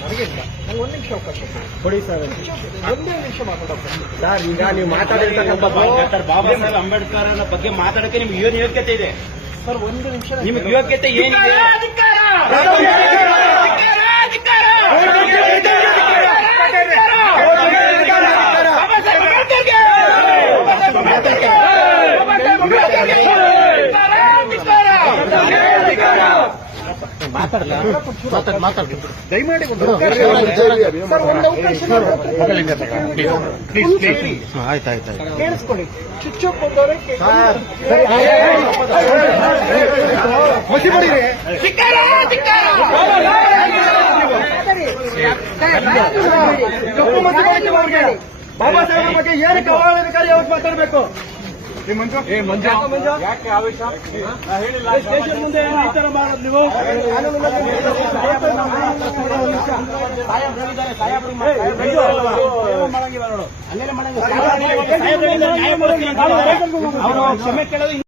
ನನಗಿಲ್ಲ, ನಂಗೆ ಒಂದು ನಿಮಿಷ ಅವಕಾಶ ಕೊಡಿ ಸರ್. ಒಂದೇ ನಿಮಿಷ ಮಾತಾಡೋಕೆ ಸರ್, ಈಗ ನೀವು ಮಾತಾಡಿರ್ತಕ್ಕಂಥ ಡಾಕ್ಟರ್ ಬಾಬಾ ಸಾಹೇಬ್ ಅಂಬೇಡ್ಕರ್ ಬಗ್ಗೆ ಮಾತಾಡಕ್ಕೆ ನಿಮ್ಗೆ ಏನು ಯೋಗ್ಯತೆ ಇದೆ ಸರ್? ಒಂದು ನಿಮಿಷ ನಿಮ್ಗೆ ಯೋಗ್ಯತೆ ಏನಿದೆ? ದಯಮಾಡಿ ಒಂದು ಅವಕಾಶ ಕೇಳಿಸ್ಕೊಳ್ಳಿ. ಚುಚ್ಚೋಕ್ ಬಂದವರೇ ಬಾಬಾ ಸಾಹೇಬ್ ಬಗ್ಗೆ ಏನಕ್ಕೆ ಅವಹೇಳನಕಾರಿ ಯಾವತ್ತು ಮಾತಾಡಬೇಕು? ಯಾಕೆ ಆವೇಶ ಹೇಳಿಲ್ಲ? ಸ್ಟೇಷನ್ ಮುಂದೆ ಈ ತರ ಮಾಡೋದು ನೀವು? ಕ್ಷಮೆ ಕೇಳೋದು